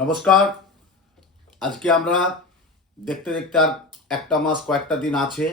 নমস্কার। আজকে আমরা দেখতে দেখতে আর একটা মাস, কয়েকটা দিন আছে।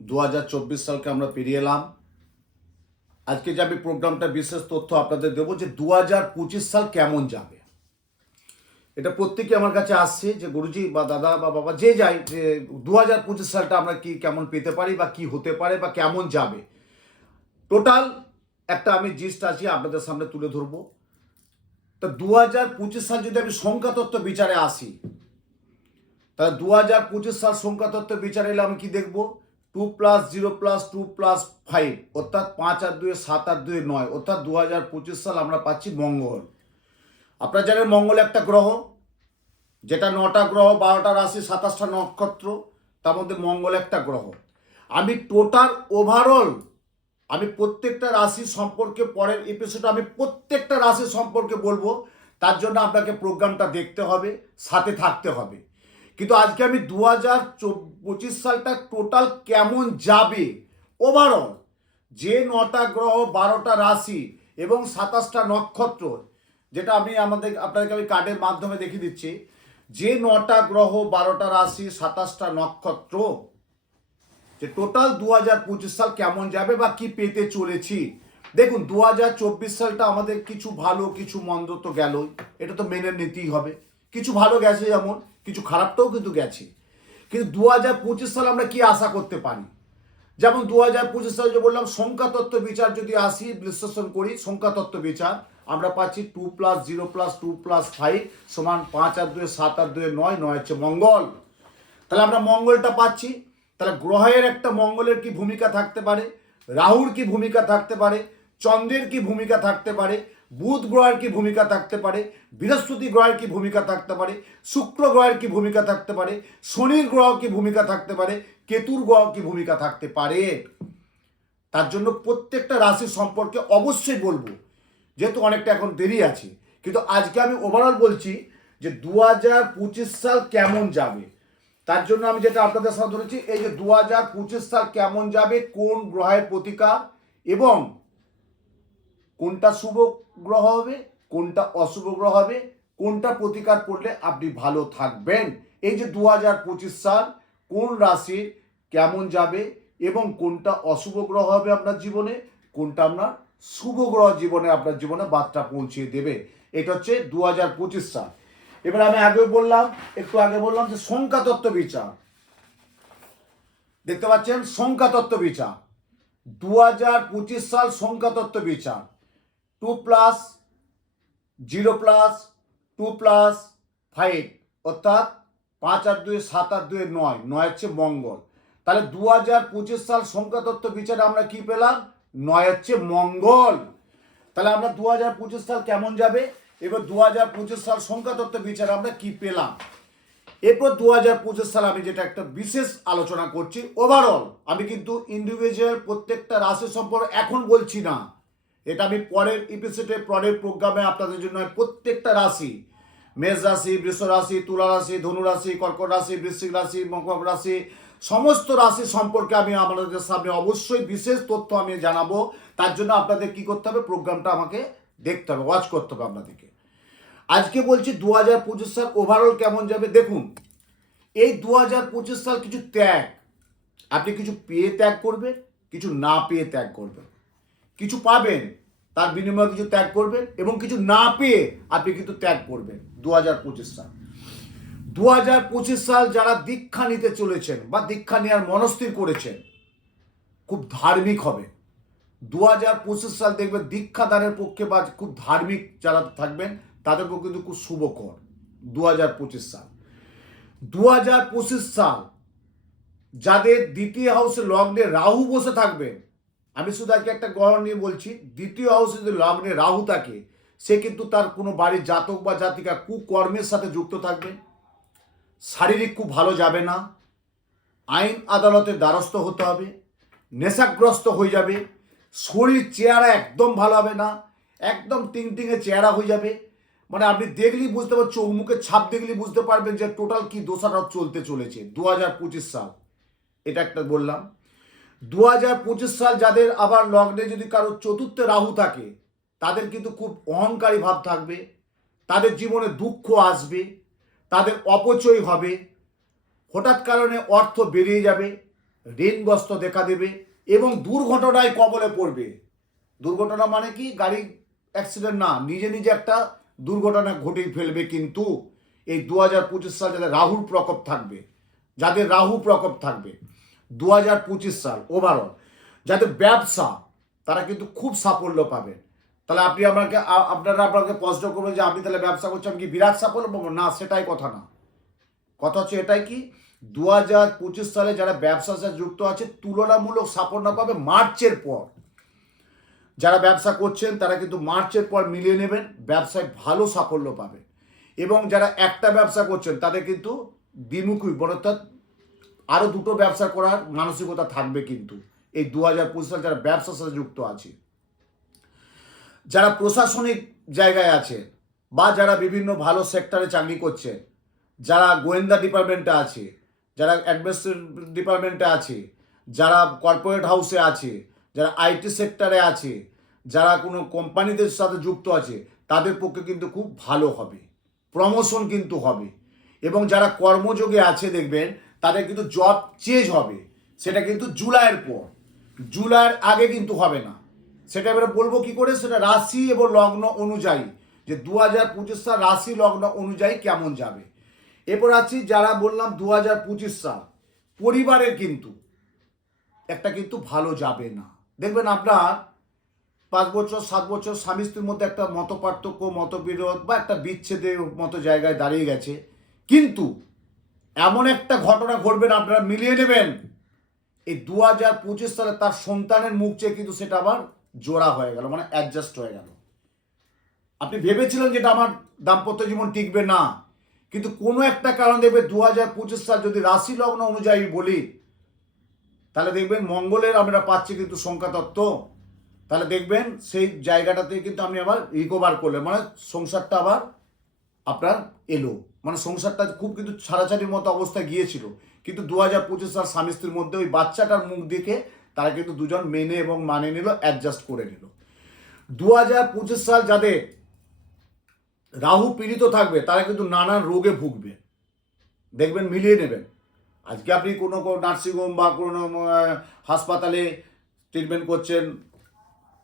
দু হাজার চব্বিশ সালকে আমরা পেরিয়ে এলাম। আজকে যে আমি প্রোগ্রামটা, বিশেষ তথ্য আপনাদের দেবো যে দু হাজার পঁচিশ সাল কেমন যাবে। এটা প্রত্যেকে আমার কাছে আসছে যে, গুরুজি বা দাদা বা বাবা যে যাই, যে দু হাজার পঁচিশ সালটা আমরা কি কেমন পেতে পারি বা কি হতে পারে বা কেমন যাবে। টোটাল একটা আমি জিস্ট আছি, আপনাদের সামনে তুলে ধরবো। তা দু হাজার পঁচিশ সাল যদি আমি সংখ্যাতত্ত্ব বিচারে আসি, তাহলে দু হাজার পঁচিশ সাল সংখ্যাতত্ত্ব বিচারে এলে আমি কি দেখব? Two plus zero plus two plus five, অর্থাৎ পাঁচ আর দুয়ে সাত আর দুয়ে নয়, অর্থাৎ দু হাজার পঁচিশ সাল আমরা পাচ্ছি মঙ্গল। আপনারা জানেন মঙ্গল একটা গ্রহ, যেটা নটা গ্রহ, বারোটা রাশি, সাতাশটা নক্ষত্র, তার মধ্যে মঙ্গল একটা গ্রহ। আমি টোটাল ওভারঅল আমি প্রত্যেকটা রাশি সম্পর্কে পরের এপিসোডে আমি প্রত্যেকটা রাশি সম্পর্কে বলব। তার জন্য আপনাকে প্রোগ্রামটা দেখতে হবে, সাথে থাকতে হবে। কিন্তু আজকে আমি দু হাজার পঁচিশ সালটা টোটাল কেমন যাবে? ওভারঅল যে নটা গ্রহ, বারোটা রাশি এবং সাতাশটা নক্ষত্র, যেটা আমি আমাদের, আপনাদেরকে আমি কার্ডের মাধ্যমে দেখিয়ে দিচ্ছি, যে নটা গ্রহ, বারোটা রাশি, সাতাশটা নক্ষত্র যে টোটাল দু হাজার পঁচিশ সাল কেমন যাবে বা কি পেতে চলেছি। দেখুন দু হাজার চব্বিশ সালটা আমাদের কিছু ভালো, কিছু মন্দ তো গেলই। এটা তো মেনে নিতেই হবে। কিছু ভালো গেছে যেমন, কিছু খারাপটাও কিন্তু গেছে। কিন্তু দু হাজার পঁচিশ সাল আমরা কি আশা করতে পারি? যেমন দু হাজার পঁচিশ সালে যে বললাম, সংখ্যাতত্ত্ব বিচার যদি আসি, বিশ্লেষণ করি, সংখ্যাতত্ত্ব বিচার, আমরা পাচ্ছি two plus zero plus two plus five সমান পাঁচ আর দুয়ে সাত আর দুয়ে নয় নয় হচ্ছে মঙ্গল। তাহলে আমরা মঙ্গলটা পাচ্ছি। তাহলে গ্রহের একটা মঙ্গলের কি ভূমিকা থাকতে পারে? রাহুর কি ভূমিকা থাকতে পারে? চন্দ্রের কি ভূমিকা থাকতে পারে? বুধ গ্রহের কি ভূমিকা থাকতে পারে? বৃহস্পতি গ্রহের কি ভূমিকা থাকতে পারে? শুক্র গ্রহের কি ভূমিকা থাকতে পারে? শনির গ্রহ কি ভূমিকা থাকতে পারে? কেতুর গ্রহ কি ভূমিকা থাকতে পারে? তার জন্য প্রত্যেকটা রাশি সম্পর্কে অবশ্যই বলব। যেহেতু অনেকটা এখন দেরি আছে। কিন্তু আজকে আমি ওভারঅল বলছি যে দু হাজার পঁচিশ সাল কেমন যাবে? তার জন্য আমি যেটা আপনাদের সাথে ধরেছি, এই যে দু হাজার পঁচিশ সাল কেমন যাবে, কোন গ্রহের প্রতিকার এবং কোনটা শুভ গ্রহ হবে, কোনটা অশুভ গ্রহ হবে, কোনটা প্রতিকার করলে আপনি ভালো থাকবেন? এই যে দু হাজার পঁচিশ সাল কোন রাশির কেমন যাবে এবং কোনটা অশুভ গ্রহ হবে আপনার জীবনে, কোনটা আপনার শুভ গ্রহ জীবনে আপনার জীবনে বার্তা পৌঁছিয়ে দেবে। এটা হচ্ছে দু হাজার পঁচিশ সাল। এবার আমি আগে বললাম, একটু আগে বললাম যে সংখ্যা তত্ত্ব বিচার। দেখতে পাচ্ছেন, সংখ্যা তত্ত্ব বিচার। দু হাজার পঁচিশ সাল সংখ্যা তত্ত্ব বিচার। Two plus, zero plus, two plus, five, অর্থাৎ পাঁচ আর দুই সাত আর দুই নয়। নয় হচ্ছে মঙ্গল। তাহলে দু হাজার পঁচিশ সাল সংখ্যা তত্ত্ব বিচারে আমরা কি পেলাম? নয় হচ্ছে মঙ্গল। তাহলে আমরা দু হাজার পঁচিশ সাল কেমন যাবে? এবার দু হাজার পঁচিশ সাল সংখ্যাতত্ত্ব বিচারে আমরা কি পেলাম? এরপর দু হাজার পঁচিশ সালে আমি যেটা একটা বিশেষ আলোচনা করছি ওভারঅল আমি কিন্তু ইন্ডিভিজুয়াল প্রত্যেকটা রাশি সম্পর্কে এখন বলছি না। এটা আমি পরের এপিসোডে পরের প্রোগ্রামে আপনাদের জন্য প্রত্যেকটা রাশি। মেষ রাশি, বৃষ রাশি, তুলা রাশি, ধনু রাশি, কর্কট রাশি, বৃশ্চিক রাশি, মকর রাশি, সমস্ত রাশি সম্পর্কে আমি আপনাদের সামনে অবশ্যই বিশেষ তথ্য আমি জানাব। তার জন্য আপনাদের কি করতে হবে? প্রোগ্রামটা আমাকে দেখতে হবে ওয়াচ করতে হবে আপনাদেরকে। আজকে বলছি দু হাজার পঁচিশ সাল ওভারঅল কেমন যাবে? দেখুন, এই দু হাজার পঁচিশ সাল কিছু ত্যাগ। আপনি কিছু পেয়ে ত্যাগ করবেন, কিছু না পেয়ে ত্যাগ করবেন। কিছু পাবেন, তার বিনিময়ে কিছু ত্যাগ করবেন এবং কিছু না পেয়ে আপনি কিন্তু ত্যাগ করবেন দু হাজার পঁচিশ সাল। দু হাজার পঁচিশ সাল যারা দীক্ষা নিতে চলেছেন বা দীক্ষা নেওয়ার মনস্থির করেছেন, খুব ধার্মিক হবে। দু হাজার পঁচিশ সাল দেখবেন দীক্ষাদানের পক্ষে বা খুব ধার্মিক যারা থাকবেন তাদের পক্ষে কিন্তু খুব শুভকর। দু হাজার পঁচিশ সাল। দু হাজার পঁচিশ সাল যাদের দ্বিতীয় হাউসে লগ্নে রাহু বসে থাকবেন আমি শুধু আজকে একটা গ্রহ নিয়ে বলছি, দ্বিতীয় হাউসে যদি লগ্নে রাহু থাকে, সে কিন্তু তার কোনো বাড়ির জাতক বা জাতিকা কুকর্মের সাথে যুক্ত থাকবে। শারীরিক খুব ভালো যাবে না। আইন আদালতের দ্বারস্থ হতে হবে। নেশাগ্রস্ত হয়ে যাবে। শরীর, চেহারা একদম ভালো হবে না। একদম টিং টিংয়ে চেহারা হয়ে যাবে। মানে আপনি দেখলেই বুঝতে পারছেন চোখ মুখের ছাপ দেখলেই বুঝতে পারবেন যে টোটাল কি দোষাটা চলতে চলেছে। দু হাজার পঁচিশ সাল। এটা একটা বললাম। দু হাজার পঁচিশ সাল যাদের আবার লগ্নে যদি কারও চতুর্থে রাহু থাকে, তাদের কিন্তু খুব অহংকারী ভাব থাকবে, তাদের জীবনে দুঃখ আসবে, তাদের অপচয় হবে, হঠাৎ কারণে অর্থ বেরিয়ে যাবে, ঋণগ্রস্ত দেখা দেবে এবং দুর্ঘটনায় কবলে পড়বে। দুর্ঘটনা মানে কি? গাড়ি অ্যাক্সিডেন্ট না, নিজে নিজে একটা দুর্ঘটনা ঘটিয়ে ফেলবে কিন্তু এই দু হাজার পঁচিশ সাল যাদের রাহুর প্রকোপ থাকবে, যাদের রাহু প্রকোপ থাকবে দু হাজার পঁচিশ সাল ওভারঅল যাদের ব্যবসা, তারা কিন্তু খুব সাফল্য পাবেন তাহলে আপনি আমাকে আ- আপনারা আপনাকে প্রশ্ন করবেন যে আমি তাহলে ব্যবসা করছি আমি কি বিরাট সাফল্য পাবো? না, সেটাই কথা না। কথা হচ্ছে এটাই কি? দু হাজার পঁচিশ সালে যারা ব্যবসার সাথে যুক্ত আছে, তুলনামূলক সাফল্য পাবে মার্চের পর। যারা ব্যবসা করছেন, তারা কিন্তু মার্চের পর মিলিয়ে নেবেন, ব্যবসায় ভালো সাফল্য পাবে। এবং যারা একটা ব্যবসা করছেন, তাদের কিন্তু দ্বিমুখী অর্থাৎ আরও দুটো ব্যবসা করার মানসিকতা থাকবে কিন্তু। এই দু হাজার পঁচিশ সালে যারা ব্যবসার সাথে যুক্ত আছে, যারা প্রশাসনিক জায়গায় আছে, বা যারা বিভিন্ন ভালো সেক্টরে চাকরি করছে, যারা গোয়েন্দা ডিপার্টমেন্টে আছে, যারা অ্যাডমিনিস্ট্রেটিভ ডিপার্টমেন্টে আছে, যারা কর্পোরেট হাউসে আছে যারা আইটি সেক্টরে আছে, যারা কোনো কোম্পানিদের সাথে যুক্ত আছে, তাদের পক্ষে কিন্তু খুব ভালো হবে। প্রমোশন কিন্তু হবে। এবং যারা কর্মযোগে আছে দেখবেন, তাদের কিন্তু জব চেঞ্জ হবে। সেটা কিন্তু জুলাইয়ের পর। জুলাইয়ের আগে কিন্তু হবে না। সেটা এবারে বলব কি করে? সেটা রাশি এবং লগ্ন অনুযায়ী। যে দু হাজার পঁচিশ সাল রাশি, লগ্ন অনুযায়ী কেমন যাবে। এরপর আছি যারা বললাম দু হাজার পঁচিশ সাল, পরিবারের কিন্তু, একটা কিন্তু ভালো যাবে না। দেখবেন আপনার পাঁচ বছর, সাত বছর স্বামী স্ত্রীর মধ্যে একটা মত পার্থক্য মতবিরোধ বা একটা বিচ্ছেদের মতো জায়গায় দাঁড়িয়ে গেছে। কিন্তু এমন একটা ঘটনা ঘটবেন আপনারা মিলিয়ে নেবেন। এই দু হাজার পঁচিশ সালে তার সন্তানের মুখ চেয়ে কিন্তু সেটা আবার জোড়া হয়ে গেল মানে অ্যাডজাস্ট হয়ে গেল। আপনি ভেবেছিলেন যেটা আমার দাম্পত্য জীবন টিকবে না। কিন্তু কোনো একটা কারণ দেখবে দু হাজার পঁচিশ সাল যদি রাশি লগ্ন অনুযায়ী বলি তাহলে দেখবেন মঙ্গলের আমরা পাচ্ছি কিন্তু সংখ্যা তত্ত্ব তাহলে দেখবেন সেই জায়গাটাতে কিন্তু আপনি আবার রিকভার করলেন। মানে সংসারটা আবার আপনার এলো। মানে সংসারটা খুব কিন্তু ছাড়াছাড়ির মতো অবস্থায় গিয়েছিল। কিন্তু দু হাজার পঁচিশ সাল স্বামী স্ত্রীর মধ্যে ওই বাচ্চাটার মুখ দেখে তারা কিন্তু দুজন মেনে এবং মানে নিল অ্যাডজাস্ট করে নিল। দু হাজার পঁচিশ সাল যাদের রাহু পীড়িত থাকবে, তারা কিন্তু নানান রোগে ভুগবে। দেখবেন মিলিয়ে নেবেন। আজকে আপনি কোনো নার্সিংহোম বা কোনো হাসপাতালে ট্রিটমেন্ট করছেন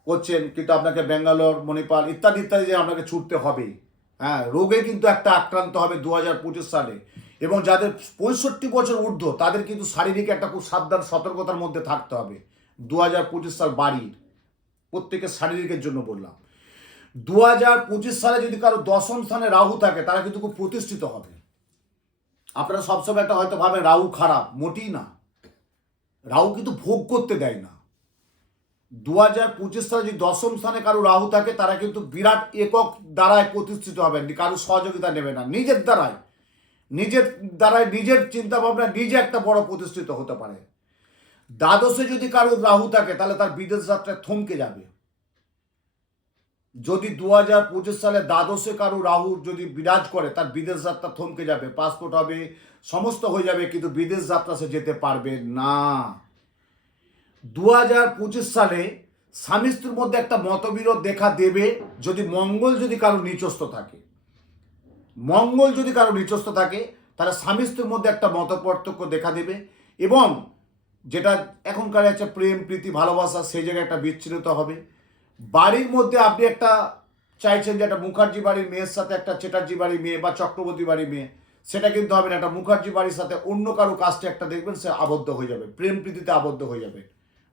করছেন, কিন্তু আপনাকে ব্যাঙ্গালোর, মণিপাল ইত্যাদি ইত্যাদি আপনাকে ছুটতে হবেই। হ্যাঁ রোগে কিন্তু একটা আক্রান্ত হবে দু হাজার পঁচিশ সালে। এবং যাদের পঁয়ষট্টি বছর ঊর্ধ্ব, তাদের কিন্তু শারীরিক একটা খুব সাবধান সতর্কতার মধ্যে থাকতে হবে। দু হাজার পঁচিশ সাল বাড়ির, প্রত্যেকের শারীরিকের জন্য বললাম। দু হাজার পঁচিশ সালে যদি কারও দশম স্থানে রাহু থাকে, তারা কিন্তু খুব প্রতিষ্ঠিত হবে। আপনারা সবসময় একটা হয়তো ভাবেন, রাহু খারাপ। মোটেই না। রাহু কিন্তু ভোগ করতে দেয় না। দু হাজার পঁচিশ সালে যদি দশম স্থানে কারও রাহু থাকে, তারা কিন্তু বিরাট একক দ্বারায় প্রতিষ্ঠিত হবেন। কারও সহযোগিতা নেবে না। নিজের দ্বারায়। নিজের দ্বারায় নিজের চিন্তা ভাবনা নিজে একটা বড় প্রতিষ্ঠিত হতে পারে। দ্বাদশে যদি কারও রাহু থাকে, তাহলে তার বিদেশ যাত্রায় থমকে যাবে। যদি দু হাজার পঁচিশ সালে দ্বাদশে কারও রাহু যদি বিরাজ করে, তার বিদেশ যাত্রা থমকে যাবে পাসপোর্ট হবে, সমস্ত হয়ে যাবে, কিন্তু বিদেশ যাত্রা সে যেতে পারবে না। দু হাজার পঁচিশ সালে স্বামী স্ত্রীর মধ্যে একটা মতবিরোধ দেখা দেবে, যদি মঙ্গল যদি কারও নিচস্থ থাকে। মঙ্গল যদি কারও নিচস্থ থাকে, তাহলে স্বামী স্ত্রীর মধ্যে একটা মত পার্থক্য দেখা দেবে এবং যেটা এখনকার একটা প্রেম, প্রীতি, ভালোবাসা, সেই জায়গায় একটা বিচ্ছিন্নতা হবে। বাড়ির মধ্যে আপনি একটা চাইছেন যে একটা মুখার্জি বাড়ির মেয়ের সাথে একটা চ্যাটার্জি বাড়ির মেয়ে বা চক্রবর্তী বাড়ির মেয়ে, সেটা কিন্তু হবে না। একটা মুখার্জি বাড়ির সাথে অন্য কারও কাজটা একটা দেখবেন, সে আবদ্ধ হয়ে যাবে, প্রেম প্রীতিতে আবদ্ধ হয়ে যাবে।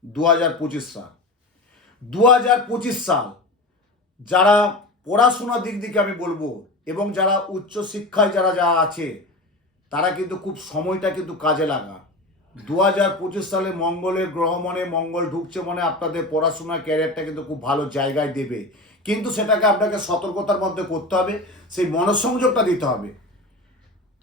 দু হাজার পঁচিশ সাল। দু হাজার পঁচিশ সাল, যারা পড়াশোনার দিক দিকে আমি বলব, এবং যারা উচ্চ শিক্ষায় যারা যা আছে, তারা কিন্তু খুব সময়টা কিন্তু কাজে লাগা। দু হাজার পঁচিশ সালে মঙ্গলের গ্রহ মনে, মঙ্গল ঢুকছে মনে আপনাদের পড়াশোনার ক্যারিয়ারটা কিন্তু খুব ভালো জায়গায় দেবে। কিন্তু সেটাকে আপনাকে সতর্কতার মধ্যে করতে হবে, সেই মনঃসংযোগটা দিতে হবে।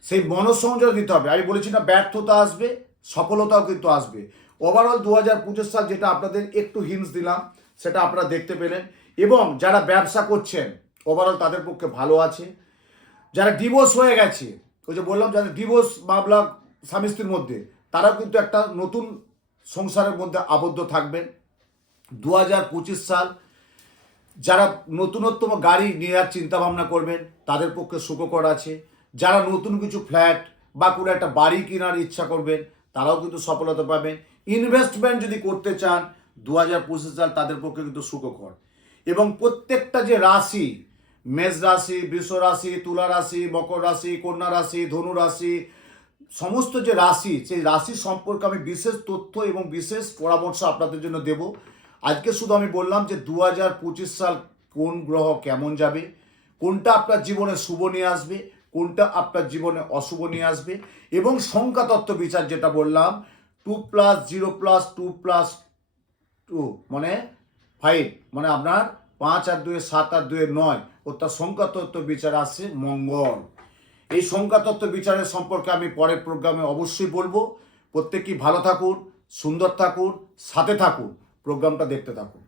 সেই মনঃসংযোগ দিতে হবে। আমি বলেছি না ব্যর্থতা আসবে, সফলতাও কিন্তু আসবে। ওভারঅল দু হাজার পঁচিশ সাল যেটা আপনাদের একটু হিন্স দিলাম, সেটা আপনারা দেখতে পেলেন। এবং যারা ব্যবসা করছেন ওভারঅল তাদের পক্ষে ভালো আছে। যারা ডিভোর্স হয়ে গেছে, ওই যে বললাম, যাদের ডিভোর্স মামলা স্বামী স্ত্রীর মধ্যে তারাও কিন্তু একটা নতুন সংসারের মধ্যে আবদ্ধ থাকবেন। দু হাজার পঁচিশ সাল যারা নতুনত্তম গাড়ি নেওয়ার চিন্তা ভাবনা করবেন, তাদের পক্ষে সুখকর আছে। যারা নতুন কিছু ফ্ল্যাট বা কোনো একটা বাড়ি কেনার ইচ্ছা করবেন, তারাও কিন্তু সফলতা পাবেন। ইনভেস্টমেন্ট যদি করতে চান দু হাজার পঁচিশ সাল তাদের পক্ষে কিন্তু সুখকর। এবং প্রত্যেকটা যে রাশি, মেষ রাশি, বৃষ রাশি, তুলা রাশি, মকর রাশি, কন্যা রাশি, ধনু রাশি সমস্ত যে রাশি, সেই রাশি সম্পর্কে আমি বিশেষ তথ্য এবং বিশেষ পরামর্শ আপনাদের জন্য দেব। আজকে শুধু আমি বললাম যে দু হাজার পঁচিশ সাল কোন গ্রহ কেমন যাবে, কোনটা আপনার জীবনে শুভ নিয়ে আসবে, কোনটা আপনার জীবনে অশুভ নিয়ে আসবে এবং সংখ্যা তত্ত্ব বিচার যেটা বললাম, two plus zero plus two plus two মানে ফাইভ মানে আপনার পাঁচ আর দুয়ে সাত আর দুয়ে নয়, অর্থাৎ সংখ্যা তত্ত্ব বিচার আসছে মঙ্গল। এই সংখ্যা তত্ত্ব বিচারের সম্পর্কে আমি পরের প্রোগ্রামে অবশ্যই বলব। প্রত্যেকেই ভালো থাকুন, সুন্দর থাকুন, সাথে থাকুন, প্রোগ্রামটা দেখতে থাকুন।